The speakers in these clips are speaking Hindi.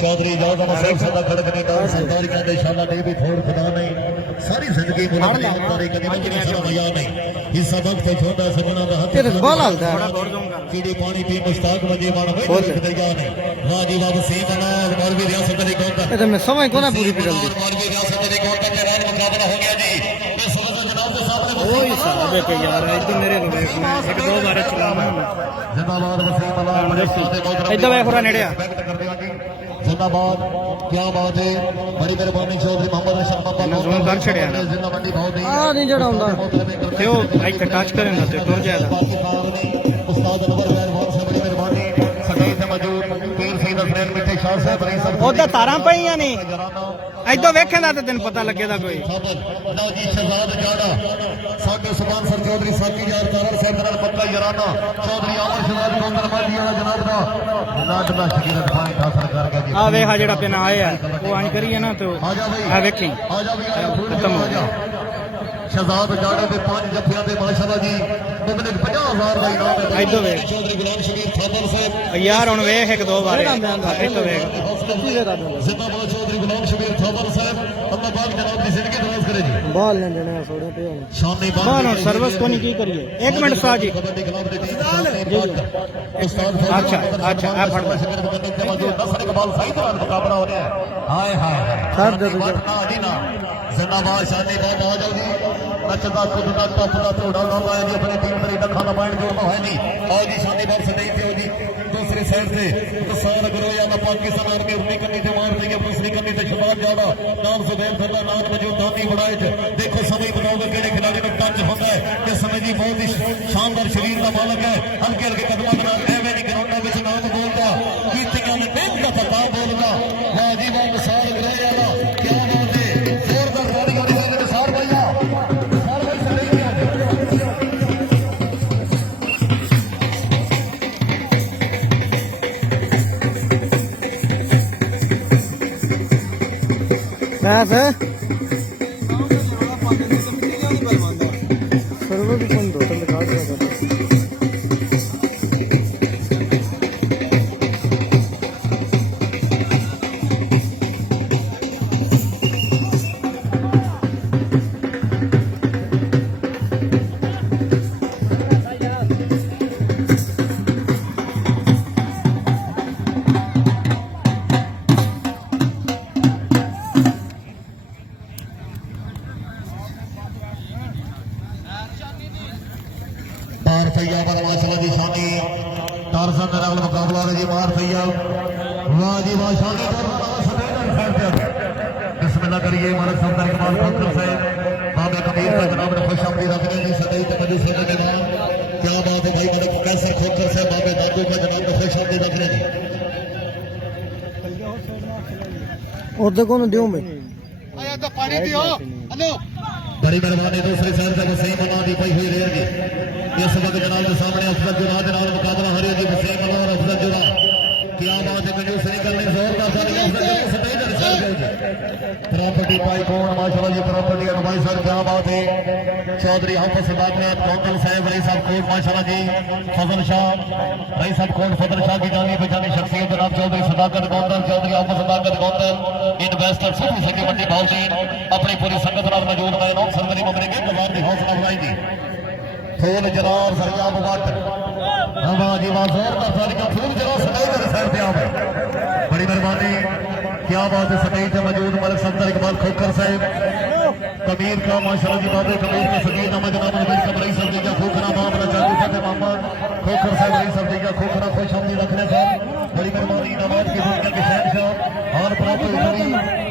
चौधरी जादव सैफ सदा खड़कने का सरदारी का निशाना दे भी थोड़ खुदा नहीं सारी जिंदगी मुलाकात कभी मंजरी सर मया नहीं हिस्सा वक्त छोटा सपना का हाथ बॉल आलता है कीड़े पानी पी मुश्ताक मजे मान में खिदगा नहीं वाह जी वाह वसीम अनाल मौलवी रियासत अली कौन का मैं समझ को ना पूरी पिटल दी मौलवी रियासत अली कौन का तेरा मुकाबला हो गया जी मैं समझ जनाब के सामने ओए साहब के यार इधर मेरे को देख मैं एक दो बार चलाना जिंदाबाद वसीम अनाल इधर वे पूरा नेड़े जिंदाबाद क्या बात है बड़ी मेहरबानी चौधरी मोहम्मद अशरफ जोन कर छड़िया जिंदा मंडी बहुत आ नहीं जड़ा हुंदा ते ओ आई टच करेंगा ते टुर जाएगा उस्ताद अनवर मेहरबान से बड़ी मेहरबानी सदैव से मौजूद पीर सईद हसनैन मिठे शाह साहब रही सब ओदा तारा पईयां नहीं इधर वेखेंदा ते दिन पता लगेगा कोई लो जी शहजाद जाड़ा साडे सुभान सर चौधरी साकी यार तारा साहब नाल पक्का याराना चौधरी अमर शहजाद गोंदल माली वाला जनाब दा नाट दा शकीर पॉइंट हासिल कर गया आ वेखा जेड़ा पेना आया वो आन करिए ना तो आ वेखी आ जा भी खत्म हो गया शहजाद जाड़े दे 5 जफियां दे माशाअल्लाह जी मुमकिन 50,000 का इनाम है इधर वे चौधरी गुलाम शबीर थापर साहब यार हुन वेख एक दो बार इधर वेख जिंदाबाद चौधरी गुलाम शबीर थापर साहब अल्लाह पाक जनाब की जिंदगी दराज करे जी बॉल ले लेने सोड़े पे शामी बॉल सर्विस को नहीं की करिए 1 मिनट साजी अच्छा अच्छा आ फड़ इकबाल सही तरह मुकाबला हो रहा है हाय हाय सब दे जिंदाबाद शानी बहुत आ जाओ जी नचदा कुददा टपदा थोड़ा लाला है जी अपनी टीम तरी खाना पाइन जो है नहीं और जी शानी बात से नहीं थी जी दूसरी साइड से तो सारा करो या ना पाकिस्तान आर्मी अपनी कमी से मार देंगे दूसरी कमी से शुमार जाना नाम से गोल करना नाम मौजूद दानी बढ़ाए देखो समय बताओगे केड़े खिलाड़ी में टच होता है इस समय जी बहुत ही शानदार शरीर का मालक है हल्के हल्के कदम बना एवं नहीं ग्राउंड में नाम बोलता कीर्तियां ने बैंक का पता बोलता वाह जी वाह मिसाल करो यार क्या बात है जोरदार गाड़ी गाड़ी से मिसाल भैया मैच है सर्वर भी कौन दो तो दिखा दिया मुकाबला जी मार भैया वाह जी वाह शानी बिस्मिल्लाह करिए हमारे सरदार कमाल खोखर से बाबे कबीर का जनाब ने खुश आमदी रखने की सदैव तकदीस से निवान क्या बात है भाई मलिक कैसर खोखर से बाबे दादू का जनाब ने खुश आमदी रखने की और देखो ना दियो में आया तो पानी दियो हेलो बड़ी मेहरबानी दूसरी साइड से वसीम अना दी पई हुई रहेगी इस वक्त जनाब के सामने अफजल जुड़ा जनाब मुकाबला हो रही है जी वसीम अना और अफजल जुड़ा क्या बात है कंजूस नहीं करनी जोरदार प्रॉपर्टी पाई कौन माशाल्लाह जी प्रॉपर्टी एडवाइजर क्या बात है चौधरी हाफिज सदाकत गोंदल साहब रही साहब कोट माशाल्लाह जी फजल शाह रही साहब कोट फजल शाह की जानी पहचानी शख्सियत जनाब चौधरी सदाकत गोंदल चौधरी हाफिज सदाकत गोंदल इन्वेस्टर सभी सके मंडी बाउजीन अपनी पूरी संगत नाल मौजूद है नौक सरदारी ममरे के जवाब की हौसला अफजाई दी फूल जनाब सरिया बट हवा जी वाह जोरदार सारी का फूल जनाब सदाई मेरे साइड पे आवे बड़ी मेहरबानी क्या बात है सदैव से मौजूद मलिक सरदार इकबाल खोखर साहब कबीर का माशाल्लाह जी बाबे कबीर के सगीर नामा जनाब नबी सब रही सब का खोखरा मामला चालू फतेह मोहम्मद खोखर साहब रही सब का खोखरा खुश आमदी रखने साहब बड़ी मेहरबानी नवाज की दुनिया के शहंशाह और प्राप्त हुई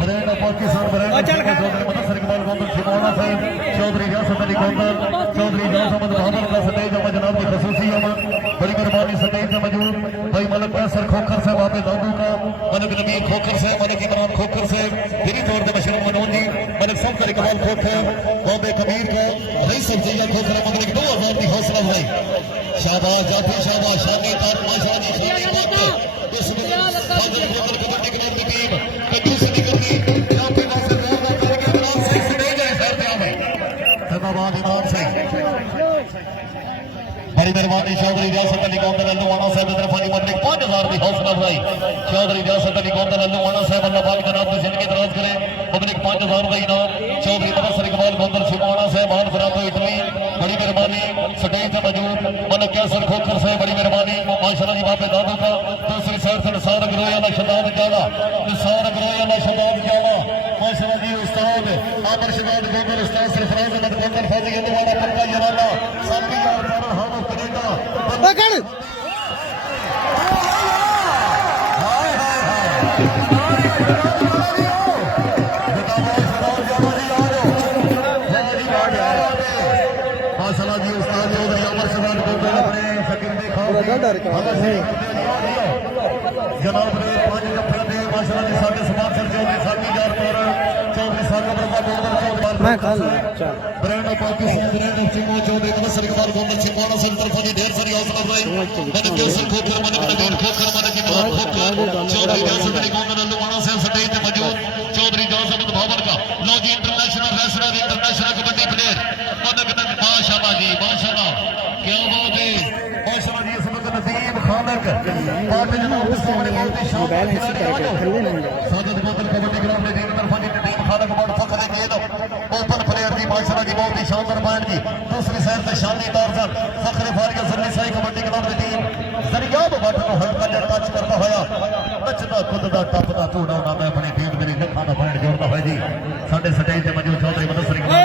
brand of Pakistan brand Chaudhary Mudassir Iqbal Gondal खिमौना साहब चौधरी रियासत अली गोंदल चौधरी जास अहमद बाबर का सदैव नामा जनाब की खसूसी अमन बड़ी मेहरबानी सदैव से मौजूद भाई मलिक कैसर खोखर साहब बाबे दादू का मलिक नबी खोखर साहब मलिक इमरान खोखर साहब दिली तौर पर मशहूर मनोन जी मलिक सरदार इकबाल खोखर बाबे कबीर का भाई सब जैया खोखर मलिक 2000 की हौसला भाई शाबाश जाफर शाबाश शानी तार माशाल्लाह शानी बात इस फाजिल खोखर कबड्डी क्लब की टीम कंजूस नहीं करनी जाफर नासिर जोरदार करके इमरान से नहीं जाए सर पे आवे धन्यवाद इमरान से बड़ी मेहरबानी चौधरी रियासत अली गोंदल लुवाना साहब साहब की तरफ जी मलिक 5000 की हौसला अफजाई चौधरी रियासत अली गोंदल अल्लूवाना साहब अल्लाह पाक जनाब की जिंदगी दराज करे मलिक 5000 का इनाम चौधरी बलसर इकबाल गोंदल सिमाना साहब हाल फरातो इटली बड़ी मेहरबानी स्टेज पे मौजूद मलिक कैसर खोखर साहब बड़ी मेहरबानी माशाल्लाह जी बापे दादू का दूसरी साइड से निसार गिरोया ना शबाब जावा निसार गिरोया ना शबाब जावा माशाल्लाह जी उस्ताद आमर शबाब गोंदल उस्ताद सरफराज अहमद गोंदल फौजी वाला पक्का जनाला साथी यार पर हम कनेडा पकड़ हाय हाय हाय माशाल्लाह जी उस्ताद चौधरी अमर शबाब गोंदल अपने फकीर देखा जनाब ने 5 कपड़े दे माशाल्लाह जी साडे स्पॉन्सर चौधरी साथी यार पर चौधरी साहब का गोंदल चौधरी मैं खा लूं brand of Pakistan brand of Singh Chaudhary बलसर इकबाल गोंदल सिंह से तरफ से ढेर सारी हौसला अफजाई मैंने कैसर खोखर मैंने नवीन खोखर मैंने की बात खोखर चौधरी रियासत अली गोंदल अल्लूवाना साहब स्टेज पे मौजूद चौधरी जासद बाबर का लो जी international wrestler international kabaddi player माशाल्लाह जी माशाल्लाह क्या बात है माशाल्लाह जी इस वक्त नसीब खानक पार्ट जनाब के सामने बहुत ही शानदार साजिद गोंदल कबड्डी ग्राउंड में तीन तरफा जी टीम खानक बड़ फखर है गेद ओपन प्लेयर दी माशाल्लाह जी बहुत ही शानदार पॉइंट जी दूसरी साइड से शानी तारजन फखर फारिया ज़ली साई कबड्डी ग्राउंड में टीम जरिया बट को हल्का जड़ टच करता होया नचदा कुददा टपदा तोड़ा ना मैं अपनी टीम मेरी लखा दा पॉइंट जोड़ता है जी साडे स्टेज ते मौजूद चौधरी बलसर इकबाल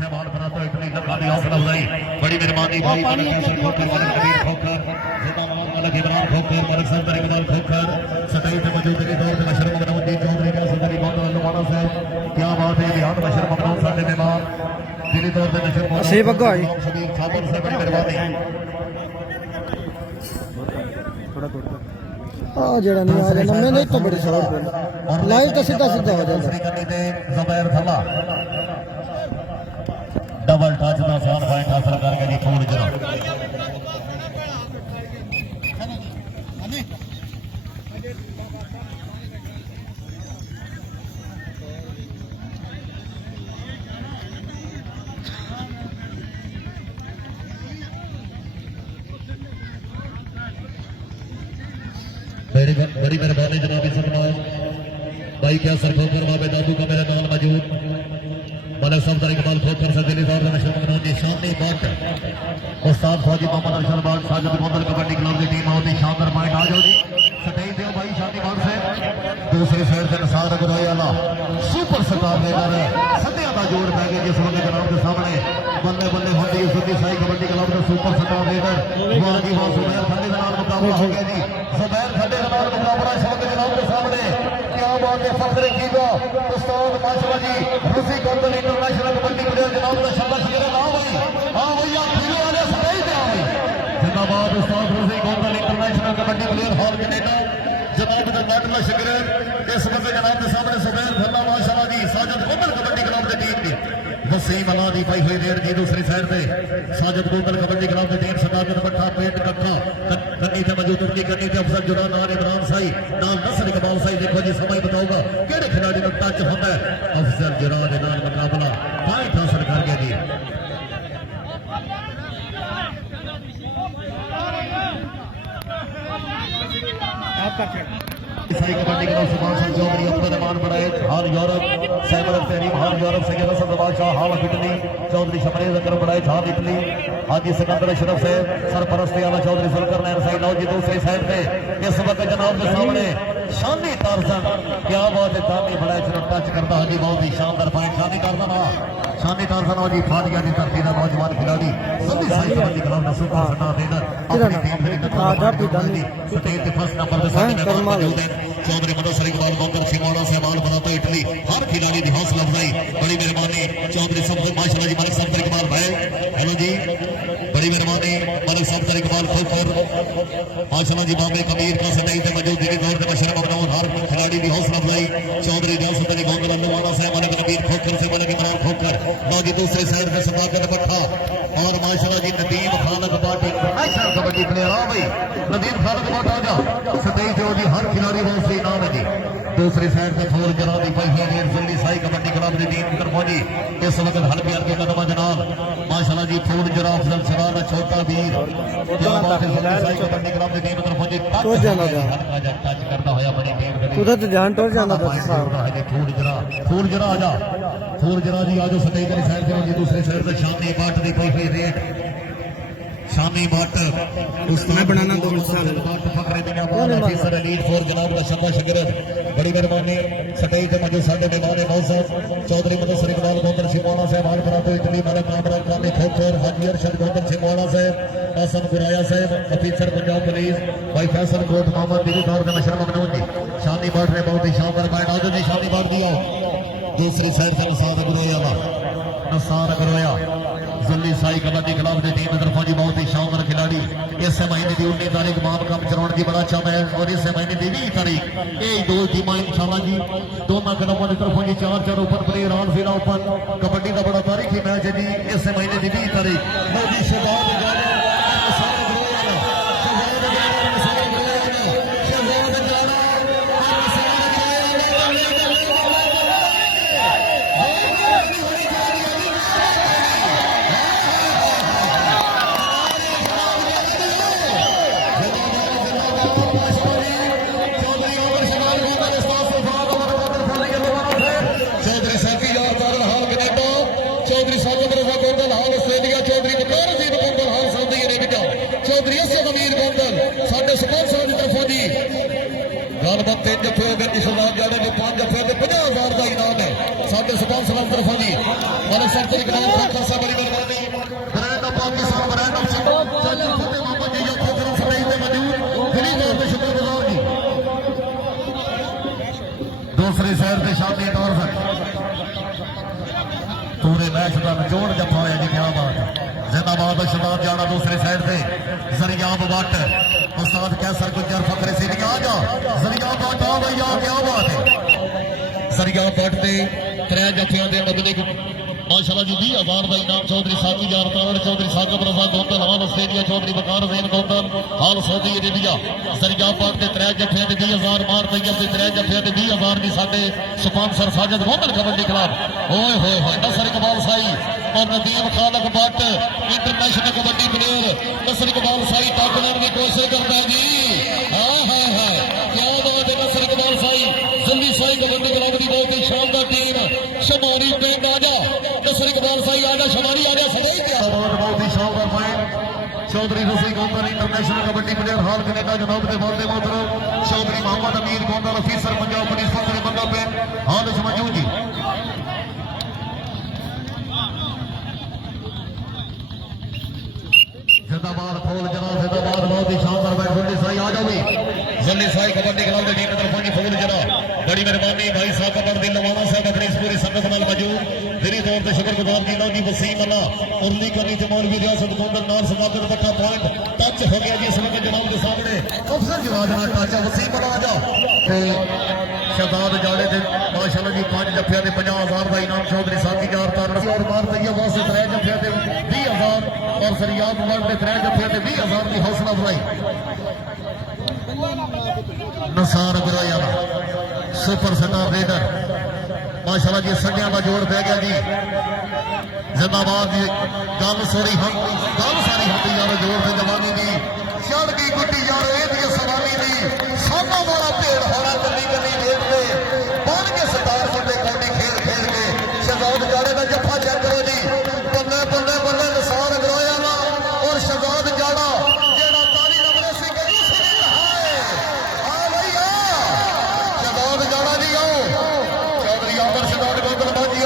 से बाल बनाता इतनी लखा दी हौसला अफजाई बड़ी मेहरबानी भाई मलिक कैसर खोखर मलिक कबीर खोखर जिदा मोहम्मद मलिक इमरान खोखर मलिक साहब इमरान खोखर स्टेज पे मौजूद है दौर में मशरम नवदी चौधरी कैसर अली गोंदल अल्लूवाना साहब क्या बात है बिहार मशरम मखदूम साडे मेहमान दिली तौर पे नशर असif अगवाई शबीर खाबर से बड़ी मेहरबानी हाँ जरा नहीं आ जाना मैंने तो बड़ी शॉट लाइव तो सीधा सीधा हो जाता ज़ुबैर थला डबल टच का आसान पॉइंट हासिल करके जी फूल जरा बड़ी मेहरबानी जनाबी सम्मान भाई क्या सर खोखर बाबे दादू का मेरे नाल मौजूद मलिक साहब इकबाल खोखर से दिल्ली दौर में नशर जी शामी बट उस्ताद फौजी मोहम्मद अरशद बाग साजिद गोंदल कबड्डी क्लब की टीम बहुत ही शानदार पॉइंट आ जाओ जी सटेज दो भाई शामी बाग से दूसरी साइड से निसार गुरायाला सुपर स्टार लेकर सदिया का जोड़ पै गया जिस वक्त जनाब के सामने बल्ले बल्ले होती सुधी साई कबड्डी क्लब का सुपर स्टार लेकर वाह जी वाह जुबैर खंडे के नाल मुकाबला हो गया जी जुबैर खंडे के नाल मुकाबला इस वक्त जनाब के सामने क्या बात है फखरे कीगा उस्ताद माशाल्लाह जी रूसी गोंदल इंटरनेशनल कबड्डी प्लेयर जनाब का शाबाश गिरे ना भाई हां भैया खिले वाले सही पे आ भाई जिंदाबाद उस्ताद रूसी गोंदल इंटरनेशनल कबड्डी प्लेयर हाल कनाडा जनाब का नाटला शिगर इस वक्त जनाब के सामने जुबैर खन्ना माशाल्लाह जी साजिद गोंदल कबड्डी क्लब की टीम की वसीम अला दी पाई हुई देर जी दूसरी साइड से साजिद गोंदल कबड्डी क्लब की टीम सदाकत बट्टा पेट कट्ठा कन्नी से मौजूद उनकी कन्नी से अफसर जुड़ा नाम इमरान साई नाम नसर इकबाल साई देखो जी समय बताऊंगा केड़े खिलाड़ी में टच होता है अफसर जुड़ा के नाल मुकाबला पॉइंट हासिल कर गया जी साई कबड्डी क्लब स्पॉन्सर चौधरी अब्दुल रहमान बड़ाई हाल यूरोप साइबर तहरीम हाल यूरोप से रसद बादशाह हाल इटली चौधरी शमरेज अकरम बड़ाई हाल इटली हाजी सिकंदर अशरफ से सरपरस्ती आला चौधरी सुलकरनैन साई लो जी दूसरी साइड पे इस वक्त जनाब के सामने शानी टारजन क्या बात है शानी बड़ा टच करता हाजी बहुत ही शानदार पॉइंट शानी टारजन शानी टारजन हो जी फाटिया की धरती का नौजवान खिलाड़ी सभी साई कबड्डी क्लब का सुपर स्टार लेकर अपनी टीम के लिए स्टेज पे फर्स्ट नंबर पे सामने मौजूद है चौधरी बलसर इकबाल गोंदल सिमाना से बाल बनाता इटली हर खिलाड़ी की हौसला अफजाई बड़ी मेहरबानी चौधरी सब माशाल्लाह जी मलिक साहब इकबाल भाई हेलो जी बड़ी मेहरबानी मलिक साहब इकबाल खोखर माशाल्लाह जी बाबे कबीर का से नहीं थे मौजूद दिल्ली दौर में मशरम अपना हर खिलाड़ी की हौसला अफजाई चौधरी रियासत अली गोंदल अल्लूवाना से मलिक कबीर खोखर से मलिक इमरान खोखर बाकी दूसरी साइड पे सदाकत बट्टा और माशाल्लाह जी नदीम खानक बाट इंटरनेशनल कबड्डी प्लेयर आ भाई नदीम खानक बाट आ जा सतेज जो जी हर खिलाड़ी बहुत से इनाम है जी दूसरी साइड पे फोर जरा दी पाई है ज़ली साई कबड्डी खिलाफ दी टीम की तरफों जी इस वक्त हल्के हल्के कदम जनाब माशाल्लाह जी फूल जरा अफजल सरार छोटा वीर क्या बात है साई कबड्डी क्लब की टीम की तरफों जी तो जाना था हल्का जा टच करता होया अपनी टीम दे उधर तो जान टोर जाना था फूल जरा आजा फूल जरा जी आजो सटेज वाली साइड से जी दूसरी साइड से शामी बाट दी कोई हुई रेट शामी बाट मैं बनाना दो मिसाल फकरे बिना बाल ऑफिसर लीड फोर जनाब का शब्बा शगरत बड़ी मेहरबानी सटेज पे मुझे साडे मेहमान मौसम चौधरी मुदस्सर इकबाल गोंदल सिंगवाड़ा साहब हाल करा तो इटली मलक कामरा कामी खोखर हाजी अरशद गोंदल सिंगवाड़ा साहब आसम गुराया साहब ऑफिसर पंजाब पुलिस भाई फैसल कोट मोहम्मद दिली दौर का नशर मखनून जी शामी बाट ने बहुत ही शानदार बैठ आज जी शामी बाट दिया दूसरी साइड से नसार गुरोया ज़ली साई कबड्डी क्लब की टीम तरफों जी बहुत ही शानदार खिलाड़ी इस महीने की 19 तारीख माम कम चलाने की बड़ा अच्छा मैच और इस महीने की 20 तारीख ये दो टीम इंशाल्लाह जी दोनों क्लबों की तरफों जी 4 ओपन प्लेयर ऑन फिर ओपन कबड्डी का बड़ा तारीखी मैच है जी इस महीने की 20 तारीख मोदी शहजाद दूसरी साइड से शादी तौर पर पूरे मैच का जोड़ जफा होया जी क्या बात है जिंदाबाद शबाब जाना दूसरी साइड से जरियाब बट उस्ताद कैसर गुज्जर फकरे से आ जा जरियाब बट आ भैया क्या बात है जरियाब बट के 3 जफियां के बदले माशाल्लाह जी 20,000 का इनाम चौधरी साकी jar तावड़ Chaudhary Saqib Raza Gondal hall Australia Chaudhary Bakar Jain Gondal hall Saudi Arabia Zariyab but के 3 जफियां के 20,000 मार तैयब के 3 जफियां के 20,000 की साडे स्पॉन्सर साजिद गोंदल कबड्डी क्लब ओए होए होए नसर इकबाल साई और नदीम खालक बट इंटरनेशनल कबड्डी प्लेयर नसर इकबाल साई टॉप लेने की कोशिश करता है जी हाँ हाँ हाँ क्या बात है नसर इकबाल साई ज़ली साई कबड्डी क्लब की बहुत ही शानदार टीम शमोरी टीम आजा नसर इकबाल साई आजा शमारी आजा सभी बहुत ही शानदार फाइट चौधरी रसी गोंदल इंटरनेशनल कबड्डी प्लेयर हाल कनेडा जनाब के बोलते मोहतरम चौधरी मोहम्मद अमीर गोंदल ऑफिसर पंजाब पुलिस फखरे बंदा पे हाल मौजूद जी जिंदाबाद फूल जनाब जिंदाबाद बहुत ही शानदार बैट ज़ली साई आ जाओ ज़ली साई कबड्डी क्लब की टीम तरफ फूल जनाब बड़ी मेहरबानी भाई साहब कबर दिल नवाना साहब अपनी इस पूरी संगत नाल मौजूद दिली तौर पर शुक्रगुजार की लो जी वसीम अल्लाह उर्ली कनी जमाल भी रियासत गोंदल नाल समागत पट्टा पॉइंट टच हो गया जी इस वक्त जनाब के सामने अफसर जवाब ना टच वसीम अल्लाह आ जा शहजाद जाले दे माशाल्लाह जी 5 जफियां दे 50,000 का इनाम चौधरी साकी जार तार और मार तैयब वास्ते 3 जफियां दे 20,000 और सरियाब वर्ड दे 3 जफियां दे 20,000 की हौसला अफजाई नसार गुराया सुपर स्टार लीडर माशाल्लाह जी सड्डियां का जोड़ पै गया जी जिंदाबाद जी गल सारी हम यार जोड़ से जवानी दी चढ़ गई गुड्डी यार ये सवानी दी सामना वाला भेड़ होना कली कली देख ले बन के सरदार बंदे कौडी खेल खेल के शहजाद जाड़े का जफा चेक करो जी बल्ले बल्ले बल्ले नसार गुराया वा और शहजाद जाड़ा जेड़ा ताली रमने से गई सुनी हाय आ भैया शहजाद जाड़ा जी आओ चौधरी आकर शहजाद गोंदल बाजी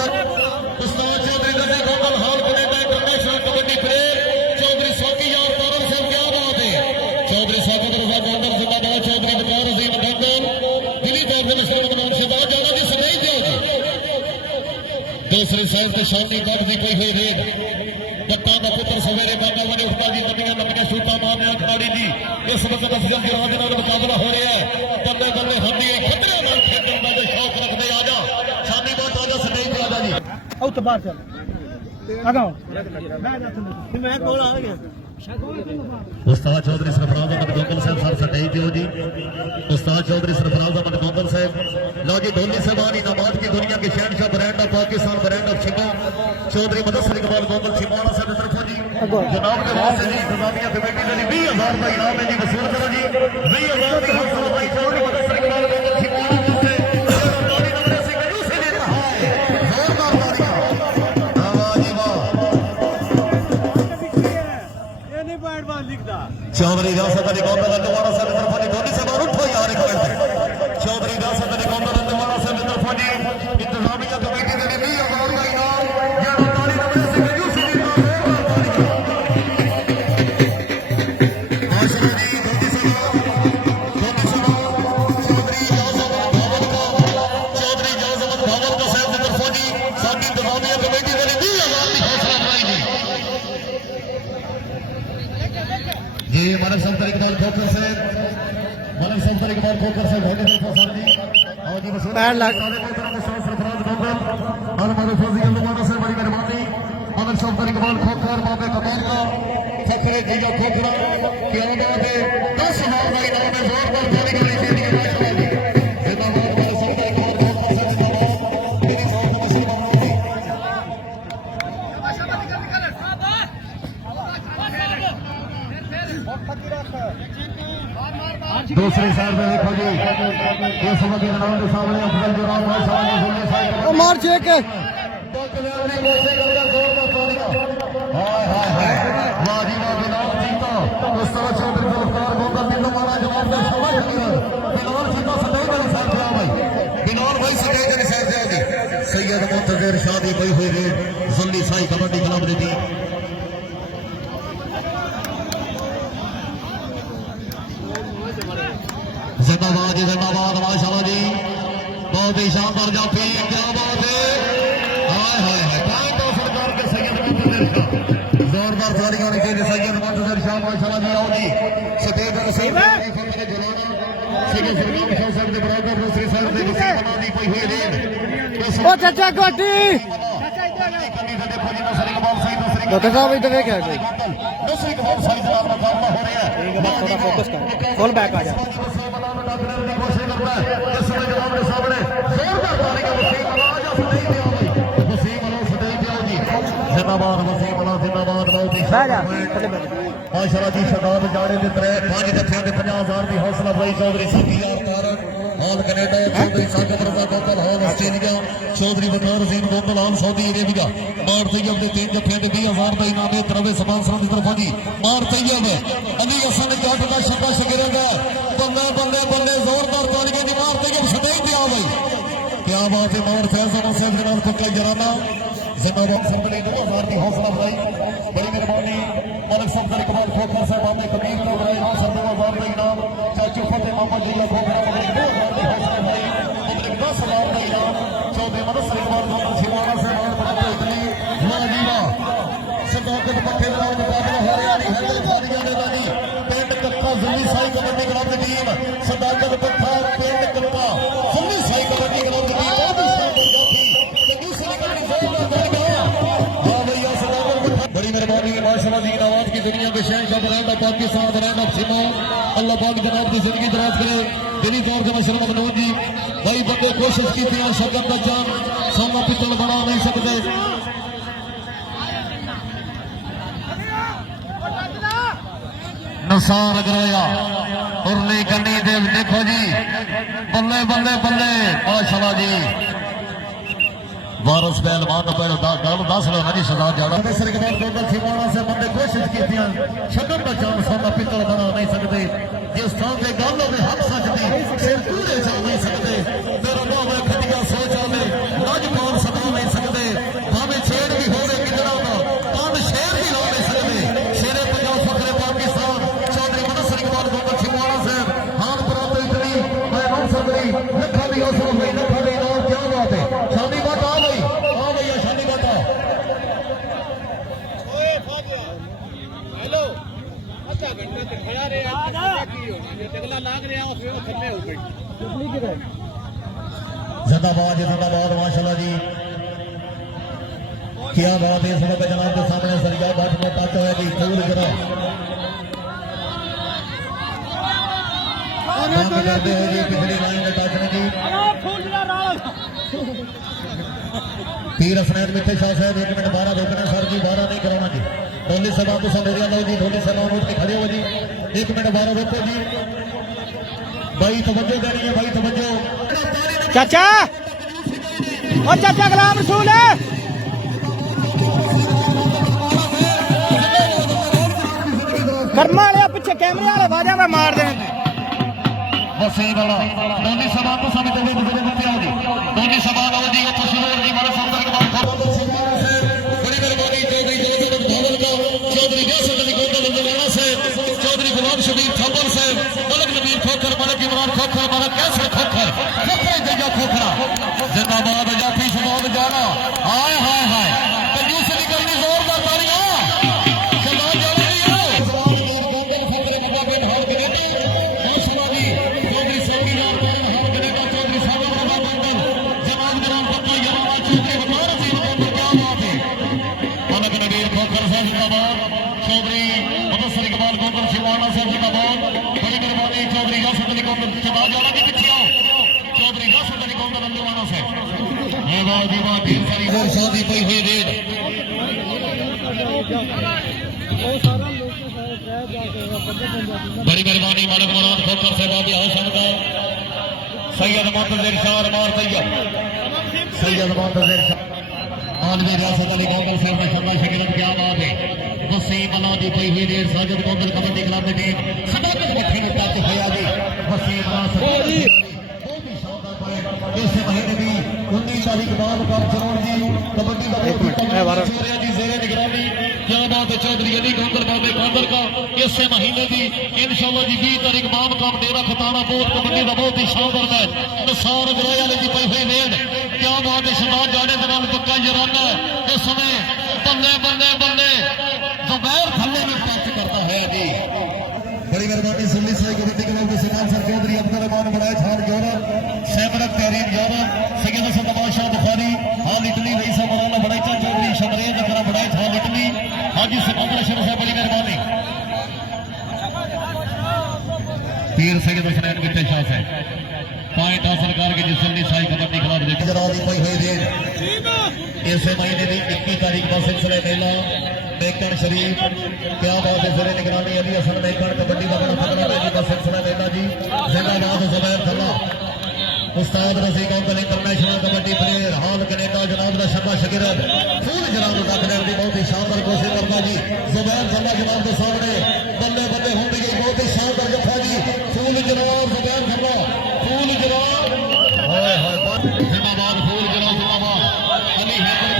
उस्ताद चौधरी रजा गोंदल हाल Canada international kabaddi player Chaudhary Saqi यार तारन से क्या बात है चौधरी साकी रजा गोंदल जिंदाबाद चौधरी बकार अजीम गोंदल दिली तौर पर नसर मदमान शहजाद जाड़ा जी सगाई दिया जी दूसरे साल के शामी बाग की कोई हुई रेड बट्टा का पुत्र सवेरे बाबा वाले उठता जी लंबिया लंबिया सूटा मारने खिलाड़ी जी इस वक्त अफजल जहाज नाल मुकाबला हो रहा है बल्ले बल्ले हड्डी खतरे वाल खेलने का शौक रखते आ जा शामी बात आजा सटेज पे आजा जी आओ तो बाहर चल आगाओ मैं बोल आ गया उस्ताद चौधरी सरफराज अहमद गोंदल साहब सर सटेज पे हो जी उस्ताद चौधरी सरफराज अहमद गोंदल साहब लो जी ढोली साहबानी नमाज की दुनिया के शहनशाह brand of Pakistan brand of छिपा चौधरी मुदस्सिर इकबाल गोंदल छिपाना साहब की तरफों जी जनाब के वास्ते जी इंतजामिया कमेटी के लिए 20,000 का इनाम है जी वसूल करो जी 20,000 की हौसला भाई चौधरी मुदस्सिर इकबाल गोंदल छिपाना वास्ते गाड़ी नंबर से कजू से दे रहा है जोरदार तालियां वाह जी वाह ये नहीं बैट बॉल लिखता चौधरी रियासत अली गोंदल अंडवाड़ा साहब की तरफों जी धोनी से बाहर उठो यार एक मिनट चौधरी रियासत अली गोंदल अंडवाड़ा साहब की तरफों जी इंतजामिया कमेटी के लिए 20,000 का इनाम या गाड़ी नंबर से कजू से दे रहा है माशाल्लाह जी धोनी से चौधरी जाजमत भावल का साहब की तरफों जी साडी इंतजामिया कमेटी के लिए 20,000 की हौसला अफजाई जी मलिक साहब इकबाल खोखर से मलिक साहब इकबाल खोखर से बहुत बहुत सर जी और जी वसूल 65 लाख सरफराज गोंदल और हमारे फौजी अल्लाह से बड़ी मेहरबानी मलिक साहब इकबाल खोखर बाबे कमाल का फखरे जीजा खोखरा क्या बात है 10,000 का इनाम है जोरदार ताली वाली चीज है माशाल्लाह जी जिंदाबाद मलिक साहब इकबाल खोखर से जिंदाबाद मेरी बहुत दूसरी साइड में देखो जी ये समझ के नाम के सामने अफजल जनाब माशाल्लाह जी जुली साइड ओ मार छे के हाय हाय हाय वाह जी वाह बिलाल जीता उस तरह चौधरी जुल्फकार गोंदल दिल मारा जवाब दे समझ लिया बिलाल जीता सदैव वाली साइड पे आ भाई बिलाल भाई सदैव वाली साइड से आ जी सैयद मुंतजर शादी भाई हुई रे ज़ली साई कबड्डी क्लब दी थी जिंदाबाद माशाल्लाह जी बहुत ही शानदार जाफी क्या बात है हाय हाय हाय पॉइंट ऑफ सरकार के सैयद मुंतजर शाह जोरदार तालियां होनी चाहिए सैयद मुंतजर शाह माशाल्लाह जी आओ जी सफेद और सैयद फखरे जलाना सैयद सरकार शाह साहब के बराबर दूसरी साइड से किसी बना दी कोई हुई रेड ओ चाचा गोटी डॉक्टर साहब इधर देख क्या दूसरी कबाल सारी जनाब मुकाबला हो रहा है थोड़ा फोकस कर फुल बैक आ जा माशाल्लाह जी शहजाद जाने के 5 दफे 50,000 की हौसला अफजाई चौधरी साथी यार तारक हाल कनेडा चौधरी साजिद गोंदल हाल ऑस्ट्रेलिया चौधरी बकार रजीन गोंदल हाल सऊदी अरेबिया मार तैयब ने 3 दफे 20,000 का इनाम है तरवे स्पॉन्सर की तरफ जी मार तैयब अली हसन जट का शब्बा शगिरदा बल्ले बल्ले बल्ले जोरदार तालियां दी मार तैयब सदैव दिया भाई क्या बात है मार फैसल से जनाब को कई जराना जिम्मेदार सरबली 2000 की हौसला अफजाई बड़ी मेहरबानी मलिक साहब इकबाल खोखर साहब हमें कबीर को बड़े इनाम 2000 का इनाम चाचू फतेह मोहम्मद जिला खोखरा 2000 की हौसला अफजाई 10,000 का इनाम चौधरी मुदस्सिर इकबाल गोंदल छिवाड़ा से और बड़ा इतनी वाजीवा सदाकत पक्के का मुकाबला हो रहा है हैंडल फारिया ने लानी पिंड कक्का ज़ली साई कबड्डी क्लब की टीम सदाकत पक्का पिंड कक्का ज़ली साई कबड्डी क्लब की टीम बड़ी मेहरबानी माशाल्लाह जी नवाज की दुनिया के शहनशाह brand of Pakistan brand of सिमा अल्लाह पाक जनाब की जिंदगी दराज करे दिली तौर से मशरूम मनोज जी भाई बंदे कोशिश की थी शब्द का जान सोना पित्तल बना नहीं सकते नुकसान गया उरली गन्नी देव देखो जी बल्ले बल्ले बल्ले माशाल्लाह जी वारस पहलवान गल 10 लो जी सदा जाना सरकार गोंदल छिवाड़ा से बंदे कोशिश की छकन का चांस सोना पित्तल बना नहीं सकते जिस स्थान से गल हो हक सकती सिर पूरे चल नहीं सकते मेरा भावे खटिया सोच आवे लज कौन सदा नहीं सकते भावे छेड़ भी हो रहे कितना का पान शेर भी ला नहीं सकते शेरे पंजाब फखरे पाकिस्तान चौधरी मुदस्सिर इकबाल गोंदल छिवाड़ा से हाथ बराबर इतनी मैं नौ सकती लखा भी हौसला हुई लखा भी नाम क्या बात है शादी बात आ गई शादी बात हेलो आधा घंटा तक खड़ा रहे अगला लाग रहा फिर थल्ले हो गई जिंदाबाद माशाल्लाह जी क्या बात है सब जनाब के सामने सरिया घाट में पाता है जी फूल गिरा करते हो जी पिछली लाइन में टाचने की तीर असनैन मिठे शाह साहब 1 मिनट 12 रोकना सर जी 12 नहीं कराना जी ढोली सलाम तो सब एरिया लो जी ढोली सलाम उठ के खड़े हो जी 1 मिनट 12 रोको जी भाई तवज्जो देनी है भाई तवज्जो चाचा और चाचा गुलाम रसूल है कर्मा वाले पीछे कैमरे वाले बाजा में मार दें बसे वाला ढोली सलाम तो सब एरिया लो जी ढोली सलाम लो जी तो शुरू जी हमारे संदर के बाद बड़ी मेहरबानी चौधरी व्यासत अली गोंदल लंदवाना से चौधरी गुलाम शबीर थप्पड़ से मलक नबीर खोखर मलक इमरान खोखर मलक कैसर खोखर खोखर जगह खोखरा जिंदाबाद जाफी शबाद जाना हाय हाय हाय कंजूस निकलनी जोरदार तालियां शबाद जाने दी हो गोंदल खोखरे मुकाबले हार करेंगे चौधरी सोनी यार हार करेगा चौधरी साहब रवा गोंदल जनाब ग्राम पत्ता यहां चौधरी बता रहे हैं क्या बात है मलक नबीर खोखर से जिंदाबाद चौधरी मुदस्सिर इकबाल गोंदल शिवाना साहब जिंदाबाद बड़ी मेहरबानी चौधरी व्यासत अली गोंदल शबाद जाना के पीछे आओ चौधरी व्यासत अली गोंदल लंदवाना से ये वाह दीवा तीन सारी वो शादी कोई हुई रेड बड़ी मेहरबानी मलक मराद खोखर से बाबी हसन का सैयद मुंतजिर शाह मार सैयद मुंतजिर शाह आलमी रियासत अली गोंदल साहब ने शानदार शिकरत क्या बात है वसीम बना दी कोई हुई देर साजिद गोंदल कबड्डी क्लब में टीम सदाकत मट्ठी ने टच होया जी वसीम बना इस महीने की 19 तारीख बाद का चरण जी कबड्डी का जी जेरे निगरानी क्या बात है चौधरी अली गोंदल बाबे गोंदल का इस महीने की इंशाल्लाह जी 20 तारीख बाद का डेरा खताना बहुत कबड्डी का बहुत ही शानदार मैच निसार गराया जी कोई हुई रेड क्या बात है शबाद जाने के नाम पक्का जराना इस समय बल्ले बल्ले बल्ले जुबैर थल्ले में टच करता है जी बड़ी मेहरबानी सुल्ली साई कबड्डी क्लब के सिकाल सर चौधरी अब्दुल रहमान बड़ाए छान जोरा सैमरत तहरीर जोरा सैयद हसन बादशाह बुखारी हाल इटली रही साहब मौलाना बड़ाइचा चौधरी शमरेज जकरा बड़ाए छान इटली हाजी सिकंदर शरीफ साहब बड़ी मेहरबानी तीर सैयद हसनैन मिठे शाह साहब पॉइंट हासिल करके जिस सुल्ली साई कबड्डी क्लब के जनाब कोई हुई देर इस महीने की 21 तारीख का सिलसिला मेला मेकन शरीफ क्या बात है सरे निगरानी अली हसन मेकन कबड्डी का बड़ा फकरा है जी का सिलसिला मेला जी जिंदाबाद जुबैर थल्ला उस्ताद Rafiq uncle international kabaddi player हाल कनेडा जनाब का शबा शकीरत फूल जनाब का खिलाड़ी की बहुत ही शानदार कोशिश करता जी जुबैर थल्ला जनाब के सामने बल्ले बल्ले होंगे बहुत ही शानदार जफा जी फूल जनाब जुबैर थल्ला फूल जनाब हाय हाय जिंदाबाद फूल जनाब जिंदाबाद अली हैदर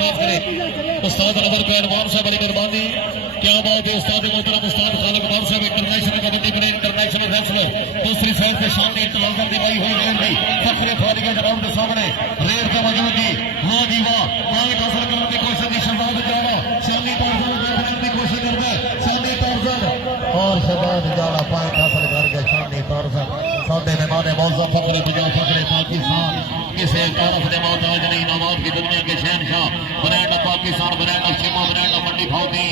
उस्ताद नजर को एडवान साहब बड़ी मेहरबानी क्या बात है उस्ताद मोहतरम उस्ताद खालिद खान साहब international kabaddi player international wrestler दूसरी साइड के सामने इंटरनेशनल दिखाई हुई रेल भी फखरे फारिगा जनाब के सामने रेल का मौजूद जी वाह जी वाह पॉइंट हासिल करने की कोशिश की शहजाद जावा शानी टारजन देखने की कोशिश करता है शानी टारजन और शहजाद जावा पॉइंट हासिल करके शानी टारजन सामने मेहमान मौजूद फखरे पंजाब फखरे पाकिस्तान किसी तारफ ने मोहताज नहीं नवाब की दुनिया के शहनशाह brand of Pakistan brand of सीमा ब्रांड ऑफ मंडी भावती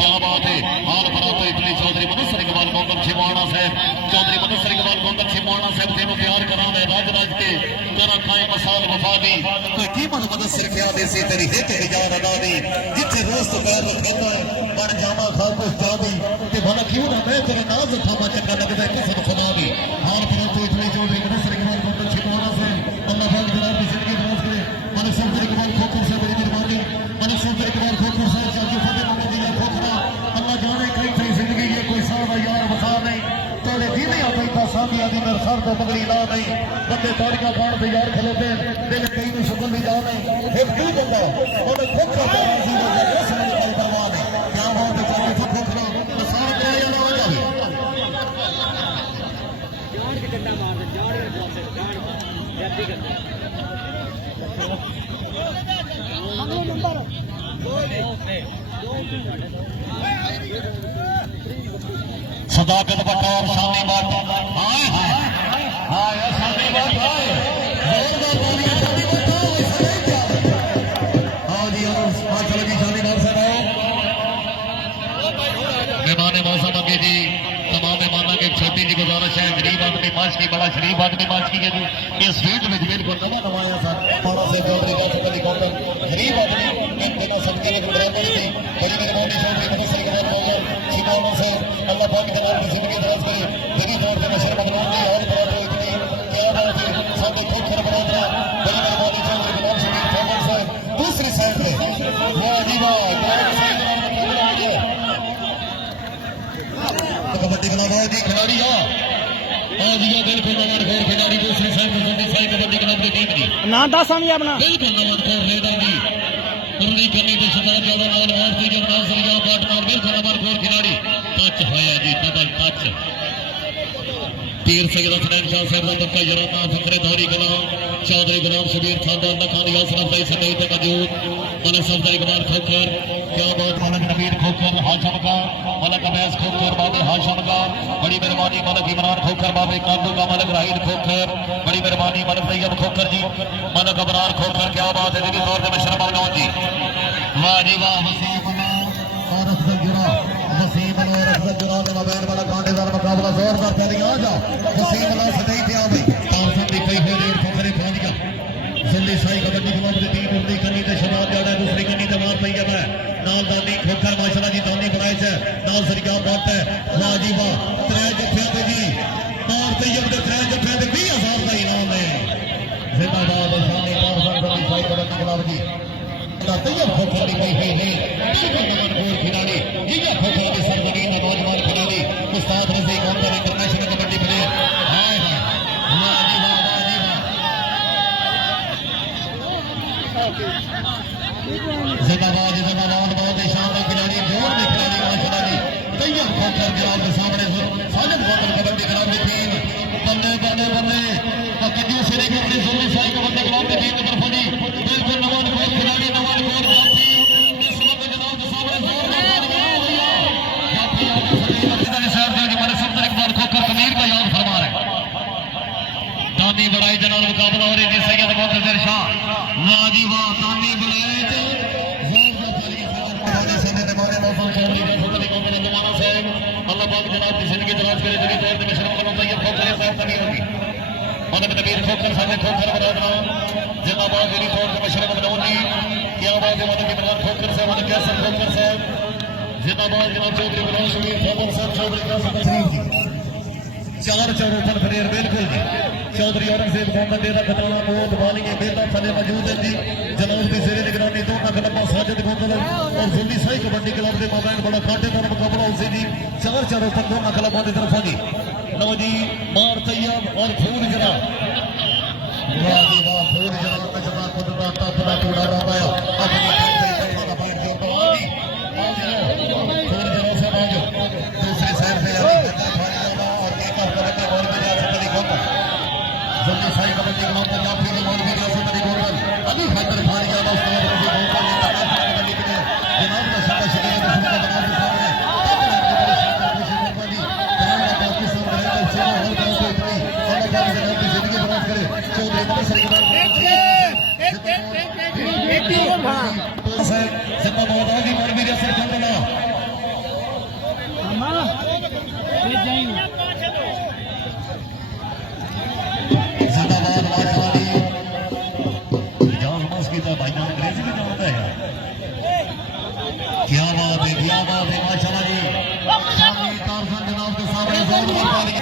क्या बात है हाल बराबर इतनी चौधरी मुदस्सिर इकबाल गोंदल छिमाना साहब चौधरी मुदस्सिर इकबाल गोंदल छिमाना साहब तेनों प्यार करा है राज राज के तेरा खाए मसाल वफा दी कोई कीमत मुदस्सिर क्या देसी तेरी हित हिजाब अदा दी जिथे रोज तो पैर रखता है बन जामा खा कुछ जा दी ते भला क्यों ना मैं तेरे नाज खामा चंगा लगता है किसी को खुदा दी हाल बराबर इतनी चौधरी मुदस्सिर इकबाल गोंदल छिमाना साहब अल्लाह पाक जनाब की जिंदगी दराज करे मलिक सफदर इकबाल खोखर से बड़ी मेहरबानी मलिक सफदर इकबाल खोखर साहब जाके फतेह मोहम्मद दिया खोखरा अल्लाह जाने कई थी जिंदगी ये कोई सारा यार बता नहीं तेरे दीने आता था साथिया दी मेरे सर तो पगड़ी ला नहीं बंदे ताड़ियां खान पे यार खलोते दिल कई में शुगल नहीं जा नहीं एक क्यों बंदा उन्हें खोखरा पे राजी हो गया इस में कोई परवाह नहीं क्या बात है चाहे तो खोखरा तो सारे कराया ना आ जाए जान के डंडा मार दे जान के जल्दी कर सदाकत बकौर शानी बात हाय हाय आया सामने बात है जोरदार बोलिए सामने बात आओ जी आओ चलो जी सामने बात से आओ मेहमान मौसम अगे जी तमाम मेहमानों के छोटी जी गुजारिश है गरीब आदमी माश की बड़ा शरीफ आदमी माश की है जी इस फील्ड में बिल्कुल नवा नवाया सर पारा से चौधरी का सकल कौन गरीब आदमी इन दिनों सबके लिए बराबर थी बड़ी मेहरबानी चौधरी मुफस्सिर के बाद शिकाओं से अल्लाह पाक जनाब की जिंदगी दराज करे तेरी तौर पे नशर मगनून की और बराबर इतनी क्या बात है सामने खूब खर बराबर बड़ी मेहरबानी चौधरी गुलाम शबीर फौजन से दूसरी साइड पे वाह जी वाह कबड्डी खिलाड़ी जी खिलाड़ी आज ये बिल्कुल नवानखोर खिलाड़ी दूसरी साइड में साई कबड्डी क्लब की टीम की ना दस हम अपना बिल्कुल नवानखोर लीडर जी पूरी करने के शिकार ज्यादा नॉन मार की जब नाम सरिया पार्टनर बिल्कुल नवानखोर खिलाड़ी टच है जी डबल टच तीर से गिरफ्त नहीं शाह साहब का धक्का जराना फकरे धौरी कला चौधरी गुलाम शबीर खानदान नखानी यासर भाई समेत मौजूद मलक सफदर इकबाल खोकर क्या बात मलक नबीर खोकर हाशम का मलक अवैस खोकर बाबे हाशम का बड़ी मेहरबानी मलक इमरान खोकर बाबे काबू का मलक राहिल खोकर बड़ी मेहरबानी मलक तैयब खोकर जी मलक अबरार खोकर क्या बात है दिली तौर पे मशरफ मौलाना जी वाह जी वाह वसीम और अफजल जुरा वसीम और अफजल जुरा का मोबाइल वाला कांटेदार मुकाबला जोरदार चल गया आ जा वसीम वाला सदैव थे आ भाई तारसन दी कई हो देर फकरे पहुंच गया जल्दी साई कबड्डी क्लब की टीम उल्टी करनी ते शबाब जाना दूसरी करनी ते मार पई है नाल दानी खोकर माशाल्लाह जी दानी बनाए से नाल सरिया बात है वाह जी वाह त्रै जफे ते जी मार तैयब दे त्रै जफे ते 20000 का इनाम है जिंदाबाद शानी तारसन दी साई कबड्डी क्लब की तैयब खोकर दी कई हुई है बिल्कुल नवानखोर खिलाड़ी ये खोकर की सरजमीन में नौजवान खिलाड़ी उस्ताद रजी गोंदल इंटरनेशनल कबड्डी प्लेयर हाय हाय वाह जी वाह जिंदाबाद जिंदाबाद बहुत ही शानदार खिलाड़ी जोर के खिलाड़ी माशाल्लाह जी तैयब खोकर ग्राउंड के सामने साजिद गोंदल कबड्डी क्लब की टीम बल्ले बल्ले बल्ले कद्दू सिरे के अपनी जुली साई कबड्डी क्लब की टीम की तरफ जी बिल्कुल नवानखोर खिलाड़ी नवानखोर जाती इस वक्त जनाब के सामने जोरदार जाती जाती शहर से हमारे सफदर इकबाल खोकर कमीर का याद फरमा रहे दानी बड़ाई जनाब मुकाबला हो रही है सैयद मुंतजर शाह वाह जी वाह दानी बड़ाई अल्लाह पाक जनाब की जिंदगी दराज करे जगह तौर पे मिशन को तैयार खोकर साहब कभी होगी मदद नबीर खोकर सामने खोकर बराबर जिंदाबाद मेरी तौर पे मिशन बनौनी क्या बात है मदद इमरान खोकर साहब मदद कैसर खोकर साहब जिंदाबाद जनाब चौधरी गुलाम शबीर फौजन साहब चौधरी कैसर शरीफ जी चार चार ओपन प्लेयर बिल्कुल जी चौधरी औरंगजेब मोहम्मद देरा खताना मोहम्मद बालिए बेटा थले मौजूद है जी जनाब की जेरे निगरानी दो नखलम्मा साजिद गोंदल और जुली साई कबड्डी क्लब के मोबाइल बड़ा कांटेदार मुकाबला उसे जी चार चार ओपन दो नखलम्मा की तरफ जी लो जी मार तैयब और फूल जरा वाह जी वाह फूल जरा में जमा खुद का अपना टूड़ा लगाया अपनी का बैठ जो बानी फूल जरा से बाजो दूसरी साइड से जल्दी साई कबड्डी क्लब के जाफरी की मौलवी रियासत अली गोंदल अभी खतर खान ज्यादा उस्ताद रजी गोंदल ने कबड्डी के जनाब का शाबाश शिकार रसूल का बनाम के सामने पाकिस्तान रहेगा सेवा हर तरह से इतनी अल्लाह पाक जनाब की जिंदगी बर्बाद करे चौधरी मुफस्सिर इकबाल जिंदाबाद आगे मौलवी रियासत गोंदल भाईजान अंग्रेजी में जानता है क्या बात है माशाल्लाह जी तारसन जनाब के सामने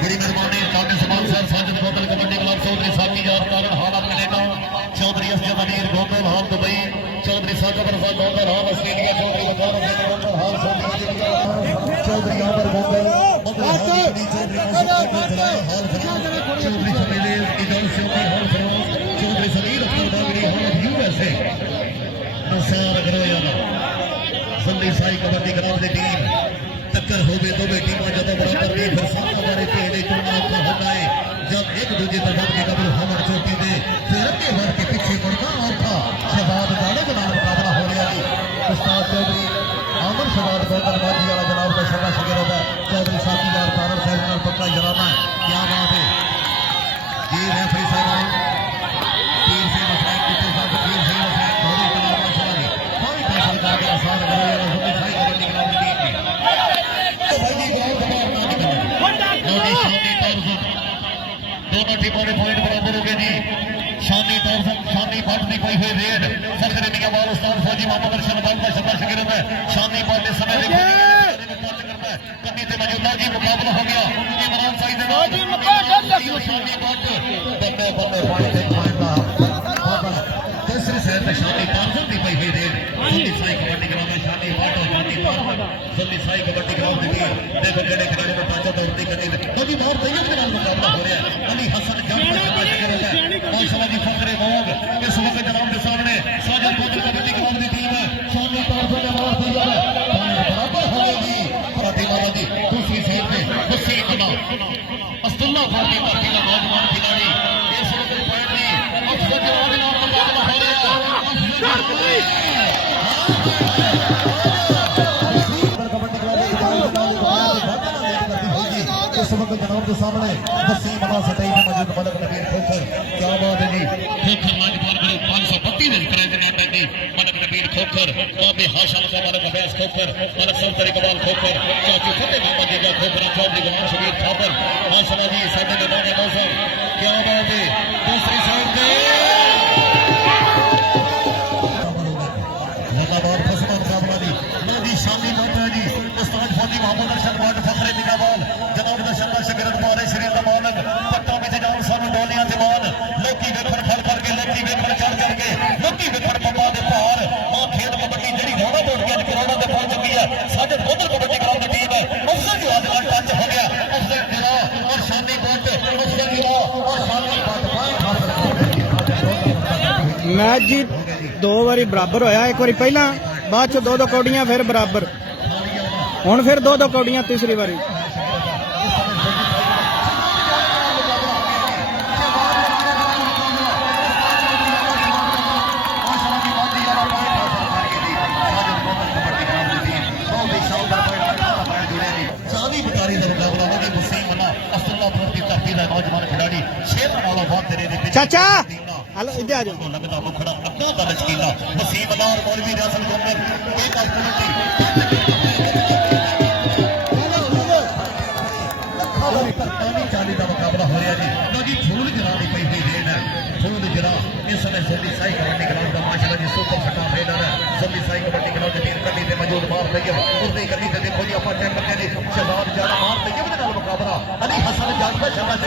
बड़ी मेहरबानी चौधरी समान सर साजिद गोंदल कबड्डी क्लब चौधरी साकी यार कारण हाल कनेडा चौधरी असजद अमीर गोंदल हाल दुबई चौधरी साजिद रजा गोंदल हाल ऑस्ट्रेलिया चौधरी वकार गोंदल हाल चौधरी आबर गोंदल चौधरी समीर इधर से हाल चौधरी समीर यूएसए जल्दी साई कबड्डी क्लब की टीम टक्कर हो गई दोनों टीमें जब बराबर नहीं फिर सामने पहले टूर्नामेंट का होता है जब एक दूसरे तरफ के कबल हमर चौकी दे फिर अपने वर्ग के पीछे मुड़ना और था शहजाद जाने के नाम मुकाबला हो गया उस्ताद चौधरी आमर शहजाद गोंदल बाजी वाला जनाब का शाबाश शिकार होगा चौधरी साकी यार कारण साहब पक्का जराना क्या बात है दोनों टीमों के पॉइंट बराबर हो गए जी शानी तौर से शानी पट की कोई हुई रेड फखरे मियां वाल उस्ताद फौजी मोहम्मद अरशद बल का संघर्ष गिरफ्त है शानी पट के समय कमी से मौजूदा जी मुकाबला हो गया इमरान साई दे शानी पट बंदे बंदे पॉइंट तीसरी साइड में शानी तारफन की कोई हुई रेड जल्दी साई कबड्डी ग्राउंड में शानी पट और शानी तारफन जल्दी साई कबड्डी ग्राउंड की देखो केड़े खिलाड़ी को ताजा दौड़ती करनी कभी बहुत तेज के नाल मुकाबला हो रहा है अली हसन जंग का संघर्ष गिरफ्त है माशाल्लाह जी फखरे मोग इस वक्त जनाब के सामने साजिद गोंदल कबड्डी ग्राउंड की टीम है शानी तारफन ने मार दिया है बराबर हो गई फातिमा जी दूसरी साइड पे हुसैन अल्लाह अब्दुल्ला फातिमा का नौजवान खिलाड़ी इस वक्त पॉइंट नहीं अफसर जवाब नाम मुकाबला हो रहा है इस वक्त जनाब के सामने वसीम अल्लाह सतई में मौजूद मलक नबीर खोखर क्या बात है जी खोखर लाजवान बड़े 532 रन कराए जनाब जी मलक नबीर खोखर बाबे हाशम का मलक अब्बास खोखर मलक सल्तरी कबाल खोखर चाचू फतेह मोहम्मद जगा खोखर चौधरी गुलाम शबीर खाबर माशाल्लाह जी साडे नवाने मौसम क्या बात है दूसरी साइड पे लगातार फसला मुकाबला जी नदी शामी मोटा जी उस्ताद फौजी मोहम्मद अरशद बल फखरे मियां जनाब का संघर्ष गिरफ्त मारे शरीर का मालक पट्टों में जान सानू डोलियां ते मान लोकी वेखण फड़ फड़ के लोकी वेखण चढ़ चढ़ के लोकी वेखण पप्पा दे पहाड़ मां खेल कबड्डी जेड़ी रोड़ा बोल के करोड़ा ते पहुंच चुकी है साजिद गोंदल कबड्डी ग्राउंड की टीम है अफजल जो आज टच हो गया अफजल गिरा और शानी बट अफजल गिरा और शानी बट मैच जी 2 बारी बराबर होया एक बारी पहला बाद च 2-2 कौड़ियां फिर बराबर हुण फिर 2-2 कौड़ियां तीसरी बारी नौजवान खिलाड़ी शेर नालों बहुत तेरे चाचा हेलो इधर आ जाओ लगता मुखड़ा अपना का लचकीला वसीम अल्लाह और मौलवी रासल गोंदल एक ऑपोनेंट चाली का मुकाबला हो रहा जी नदी फूल जरा की पई हुई रेड है फूल जरा इस समय जल्दी साई कबड्डी ग्राउंड का माशाल्लाह जी सुपर फटा रेडर है जल्दी साई कबड्डी ग्राउंड की टीम कदी से मौजूद मार लगे उसने कदी से देखो जी अपन टाइम करते जी शहजाद जाना मार लगे उसके नाल मुकाबला अली हसन जान का शहजाद